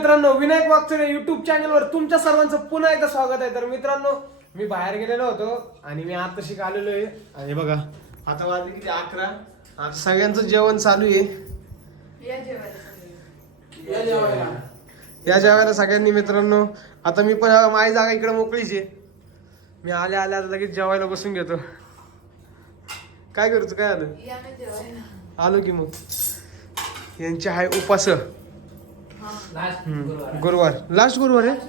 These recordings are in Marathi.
मित्रांनो, विनायक वागचोरे युट्यूब चॅनलवर तुमच्या सर्वांचं पुन्हा एकदा स्वागत आहे. तर मित्रांनो, मी बाहेर गेलेलो होतो आणि मी आता शिक आलेलो आहे. आणि बघा आता वाजले किती 11. आता सगळ्यांचं जेवण चालू आहे. या जेवायला सगळ्यांनी. मित्रांनो, आता मी पण माझी जागा इकडे मोकळीच आहे. मी आल्या आल्या लगेच जेवायला बसून घेतो. काय करतो, काय आलं? आलो की मग. यांचे आहे उपास. गुरुवार, लास्ट गुरुवार आहे.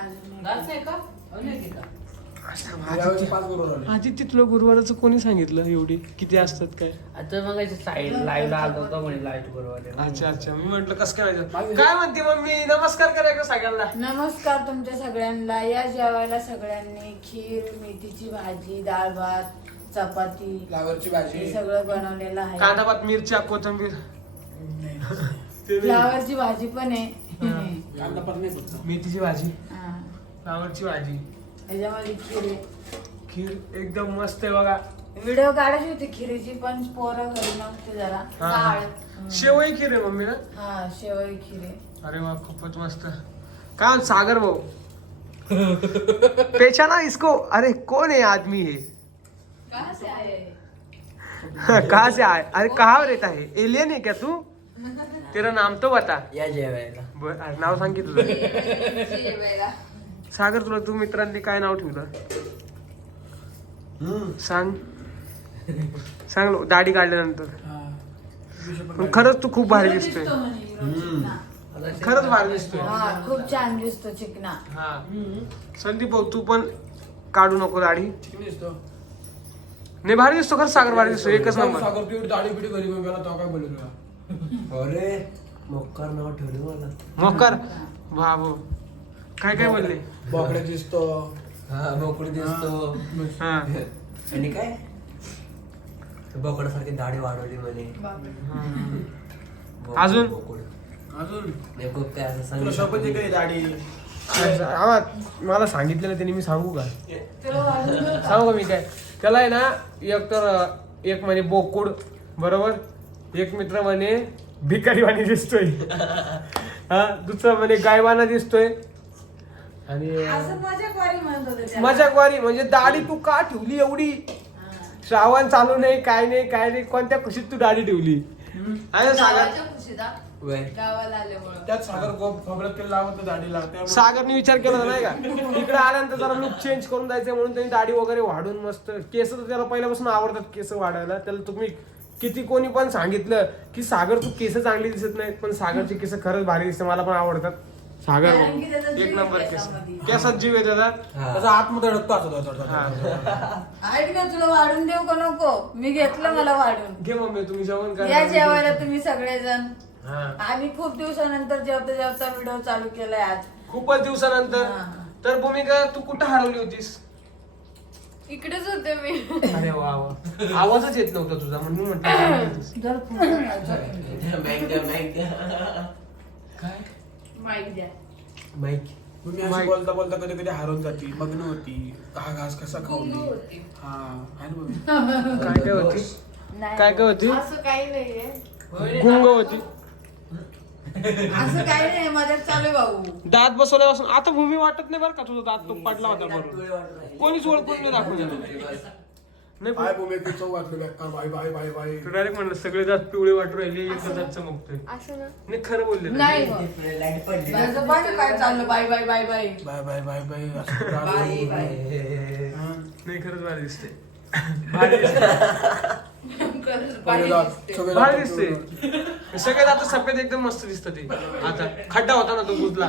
आधी तुला गुरुवाराचं कोणी सांगितलं एवढी किती असतात काय? आता मग साईड लाईव्ह आलो होतो म्हणजे लाईट गुरुवार. अच्छा अच्छा, मी म्हंटल कसं काय माहिती. काय म्हणते मम्मी? नमस्कार करायचं सगळ्यांना. नमस्कार तुमच्या सगळ्यांना. या जेवायला सगळ्यांनी खीर, मेथीची भाजी, डाळ भात, चपाती, फ्लावरची भाजी, हे सगळं बनवलेलं आहे. कांदा भात, मिरच्या, कोथिंबीर, फ्लावरची भाजी पण आहे. कांदा पण नाही फक्त. मेथीची भाजी, हा. फ्लावरची भाजी, याच्यामध्ये खीर आहे. खीर एकदम मस्त आहे बघा. व्हिडिओ काढायची होती खिरीची पण पोरं घरी नव्हते जरा. हा. शेवई खीर आहे मम्मी ना. हा, शेवई खीर आहे. अरे वा, खूपच मस्त. काय सागर भाऊ पेचाना इसको. अरे कौन है आदमी है? कहाँ से आए? अरे कहाँ रहता है? एलियन है क्या तू? तेरा नाम तो बता. या जेवायला अरे नाव सांग की तुझं. सागर, तुला तू मित्रांनी काय नाव ठेवलं सांग. सांग दाढी काढल्यानंतर. पण खरंच तू खूप भारी दिसतोय. खरंच भारी दिसतोय. हा, खूप छान दिसतो चिकना. हा. संदीप भाऊ, तू पण काढू नको दाढी. नाही, भारी दिसतो खरंच. सागर भारी दिसतो, एकच नंबर. सागर तू दाढी बिडी घरी मला तो काय बोललो. अरे मोक्कार नाव ठेवले मला. मोकर भाऊ काय काय बोलले? बोकडे दिसतो. हा बोकड दिसतो. हा. आणि काय बोकडासारखी दाढी वाढवली म्हणे. अजून? अजून खूप काय असं तुला शपथ आहे काय दाढी? मला सांगितलं ना त्यांनी. मी सांगू का? सांगू का मी काय? त्याला आहे ना, एक तर एक म्हणे बोकुड बरोबर, एक मित्र म्हणे भिकारीवाणी दिसतोय, हा, दुसरा म्हणे गायवाना दिसतोय. आणि असं मजाकवारी म्हणत होते त्याला. मजाकवारी म्हणजे दाढी तू का ठेवली एवढी? श्रावण चालू नाही, काय नाही काय नाही, कोणत्या खुशीत तू दाढी ठेवली? आहे सागर. गावाला आल्यामुळं. त्यात सागर खोबऱ्यात तेल लावत दाढी लावते. सागरने विचार केला होता नाही का, इकडे आल्यानंतर जरा लुक चेंज करून जायचंय म्हणून त्यांनी दाढी वगैरे वाढून मस्त. केस तर त्याला पहिल्यापासून आवडतात केस वाढायला. त्याला तुम्ही किती कोणी पण सांगितलं की सागर तू केस चांगली दिसत नाहीत, पण सागरची केस खरंच भारी दिसते. मला पण आवडतात. सागर कारण की त्याचा जीव एक नंबर आहे केस. त्याच्यामध्ये. केसात जीव आहे त्याचा. त्याचा आतमध्ये अडकतो असं. ऐक ना, तुला वाढून देऊ का नको? मी घेतलं मला वाढून. घे मम्मी, तुम्ही जेवण या करा. जेवायला तुम्ही सगळेजण. हा. आम्ही खूप दिवसानंतर जेवता जेवता व्हिडिओ चालू केलाय आज. खूपच दिवसानंतर. हा. तर भूमिका, तू कुठं हरवली होतीस? इकडेच होते मी. अरे वा वा, आवाजच येत नव्हता तुझा म्हणून म्हटलं. जर काय माईक द्या. माईक तुम्ही असं बोलता बोलता कधी कधी हरवून जाती, मग्न होती, हा घास कसा खाऊली. होती. हा आहे ना बघ. काय काय होती? काय काय होती? असं काही नाहीये. गुंग होती. असं काही नाही, माझ्यात चालू आहे भाऊ. दात बसवल्यापासून आता भूमी वाटत नाही बरं का तुझा दात तो पडला होता बरोबर. कोणीच ओळखून नाही दाखवलं. नाही बाय भूमी चव वाटलं बेकार. Bye bye bye bye. तू डायरेक्ट म्हणलं सगळे दात पिवळे वाटू राहिले, एक दात चमकतोय. असं ना. नाही खरं बोलले ना. नाही हो. लाईट पडली. माझं बघ काय चाललं. Bye bye bye bye. Bye bye bye bye असं कुठं बाय आलं? बाय. हा. नाही खरंच भारी दिसते. भारी सगळे दात- सगळे भारी दात दिसते. सगळे दात सफेद एकदम मस्त दिसत ते. आता खड्डा होता ना तो बुजला.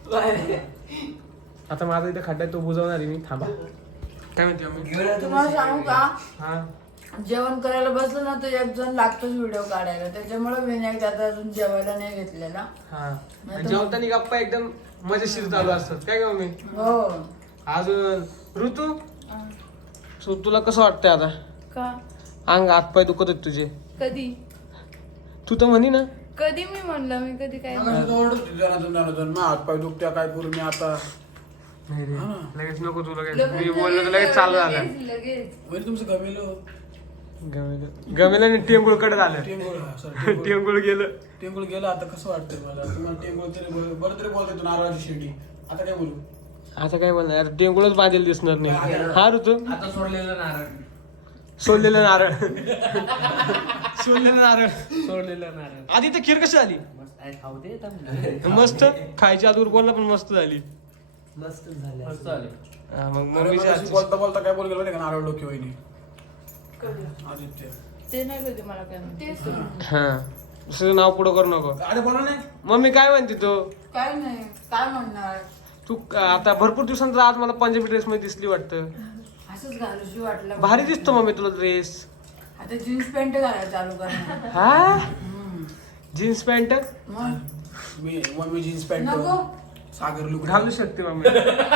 आता माझा इथे खड्डा आहे, तो बुजवणार आहे मी. थांबा. काय म्हणते मम्मी? तुम्हाला सांगू का, हा. जेवण करायला बसलं ना तर एक जण लागतोच व्हिडिओ काढायला. त्याच्यामुळे विनायक दादा अजून जेवायला नाही घेतलेला. हा. जेवताना गप्पा एकदम मजेशीर चालू असतात. काय का मम्मी? हो अजून ऋतू, सो तुला कसं वाटतंय आता? का? अंग हातपाय दुखत आहेत तुझे. कधी तू तर म्हणी ना. कधी मी म्हणलं मी कधी काय मग असं ओरडत होती जणाजण, मग हातपाय दुखत्या काय करू मी आता. नाही रे, लगेच नको तू. लगेच मी बोललो तर लगेच चालू झालं. लगेच वैर तुमचं गमेलो. गमेला टेंगुळ कडे झालं. टेंगुळ हा, sorry, टेंगुळ गेलं. टेंगुळ गेलं. आता कसं वाटतंय मला? तुम्हाला टेंगुळ तरी बरं तरी बोलतोय तू नारळाची शेवटी. आता काय बोलू? आता काय बोलणार टेंगुळच बांधेल दिसणार नाही. हा ऋतू आता सोडलेलं नारळ. सोडलेलं नारळ. सोडलेलं नारळ. सोडलेलं नारळ. आधी तर खीर कशी झाली? मस्त आहे, खाऊ दे आता. मस्त खायच्या आधी बोलला पण मस्त झाली. मस्त झाले. हा, मग अरे मम्मीच्या मगाशी हातची- बोलता बोलता काय बोल गेलो नाही का नारळ डोके वहिनी आदित्य. ते नाही कधी मला काय माहिती. हा दुसरं नाव पुढं करू नको. अरे बोला नाही. मम्मी काय म्हणते तो काय नाही काय म्हणणार तू आता भरपूर दिवसांतर आज मला पंजाबी ड्रेस मध्ये दिसली वाटतं. असंच घालूशी वाटलं भारी दिसतो मम्मी तुला ड्रेस. आता जीन्स पॅन्ट घालायला चालू करणार हा जीन्स पॅन्ट मग मम्मी जीन्स पॅन्ट नको सागर लुक घालू शकते मम्मी.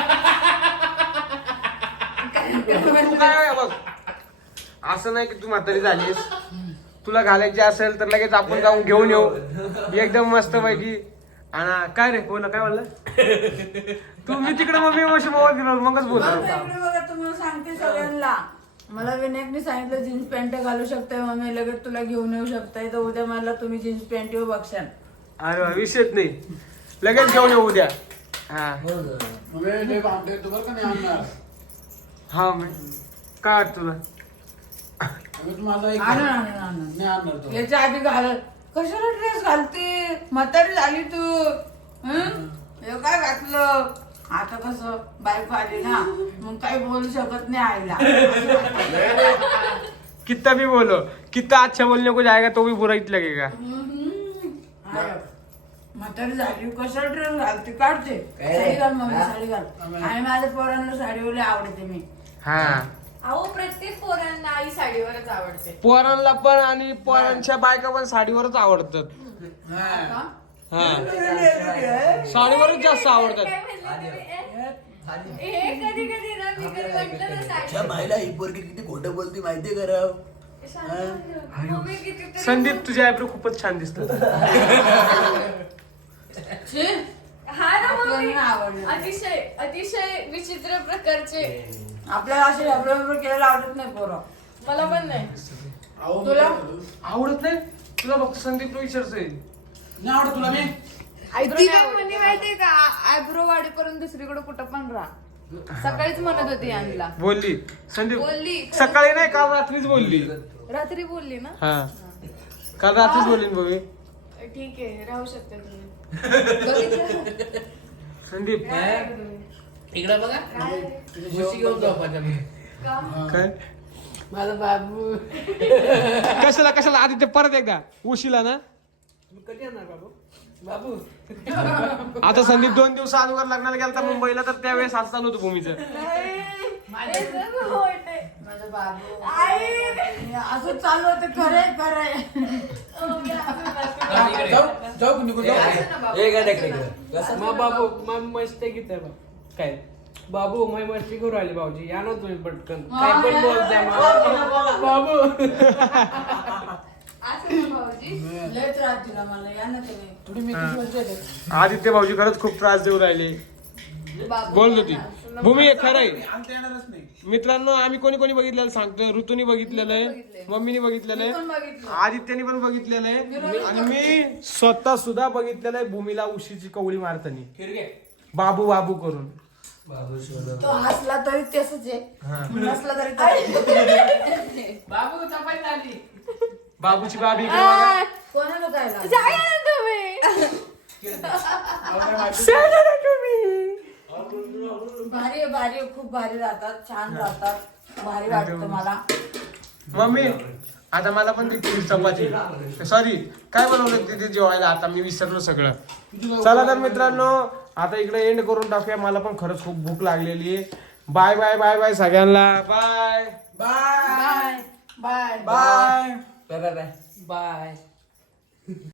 तू काय बघ असं नाही की तू म्हातारी झालीस. तुला घालायची असेल तर लगेच आपण जाऊन घेऊन येऊ एकदम मस्त पैकी. आणि काय रे बोला काय बोलला तू? मी तिकडे मम्मी मशी मोबाईल फिरवलं मगच बघ बोलतो. इकडे बघा तुम्हाला सांगते सगळ्यांना. मला विनायकने सांगितलं जीन्स पॅन्ट घालू शकताय मम्मी लगेच तुला घेऊन येऊ शकताय तर उद्या मला तुम्ही जीन्स पॅन्ट येऊ बघशाल. अरे वा, विषयच नाही लगेच घेऊन येऊ उद्या. हा मम्मी लय भांडते तू बरं का नाही आणणार. हा मग काय वाटतं तुला? अगं तू माझा एक आणा नाही आणणार तो. याच्या आधी घाल कशाला ड्रेस घालते म्हातारी झाली तू. हे काय घातलं आता कसं बायको आली ना मग काही बोलू शकत नाही आईला. कितना भी बोलो कितना अच्छा बोलने को जाएगा तो भी बुरा ही लगेगा. म्हातारी झाली कशाला ड्रेस घालते काढते साडी घाल मम्मी साडी घाल. आणि माझ्या पोरांना साडीवर आवडते मी. हा अहो प्रत्येक पोरांना आई साडीवरच आवडते. पोरांना पण आणि पोरांच्या बायका पण साडीवरच आवडतात. का? हा साडीवरच जास्त आवडतात. काय म्हणले तुम्ही? हे कधी कधी ना मी कधी म्हटलं ना साडी. बाईला ही पोरगी किती खोटं बोलती माहितीये का राव? मम्मी कितीतरी- संदीप तुझे आयब्रो खूपच छान दिसतात. छी, हा ना मम्मी आपल्याला आवडलं. अतिशय अतिशय विचित्र प्रकारचे. आपल्याला असे रबर केलेलं आवडत नाही पोरं. मला पण नाही. अहो, मी तुला? काय बोलू? आवडत नाही तुला फक्त संदीप विचारतोय. नाही आवडत तुला मी? ती काय म्हणली माहितीये का आयब्रो वाढेपर्यंत दुसरीकडे कुठं पण राहा. सकाळीच म्हणत होती यांना. बोलली संदीप बोलली. सकाळी नाही काल रात्रीच बोलली. रात्री बोलली ना. हा काल रात्रीच बोलली ना बघी. ठीक आहे राहू शकते तुम्ही. संदीप इकडं बघा. उशी घेऊन जाऊ माझ्या. काय माझा बाबू. कशाला कशाला आधी ते परत एकदा उशीला ना. कधी येणार बाबू? बाबू आता संदीप 2 दिवस अगोदर लग्नाला गेला मुंबईला तर त्यावेळेस असं चालू होतं भूमीचं. हे सगळं वाटतंय. माझा बाबू आई. असं चालू होतं खरंय खरंय. जाऊ निघून जाऊ. बाबू मग मस्ती घेत काय बाबू मै मस्ती करू राहिले भाऊजी या ना तुम्ही पटकन काय पण बोलताय मला. बाबू असं ना भाऊजी. लय त्रास दिला मला या ना तुम्ही. थोडी मी आदित्य भाऊजी खरंच खूप त्रास देऊ राहिले. बाबू बोलत होती भूमी हे खरं आहे. आमच्या येणारच नाही. मित्रांनो आम्ही कोणी कोणी बघितलेलं सांगतो. ऋतूनी बघितलेलं आहे, मम्मीनी बघितलेलं मी पण आहे, बघितलं. आदित्यनी पण बघितलेलं आहे आणि मी स्वतः सुद्धा बघितलेलं आहे भूमीला उशीची कवळी मारतानी बाबू बाबू करून. तो हसला तरी तसंच आहे हा. नसला तरी तसंच. बाबू चपाती झाली. बाबूची बाबी इकडे बघा. कोणाला काय लागलं? जाया ना तुम्ही. भारी आहे, भारी आहे, खूप भारी राहतात छान राहतात. भारी वाटतं मला. मम्मी आता मला पण ती खीर चपाती सॉरी काय बनवलं तिथे जेवायला आता मी विसरलो सगळं. चला तर मित्रांनो आता इकडे एंड करून टाकूया. मला पण खरंच खूप भूक लागलेली आहे. बाय बाय बाय बाय सगळ्यांना. Bye bye bye bye bye. Bye bye bye.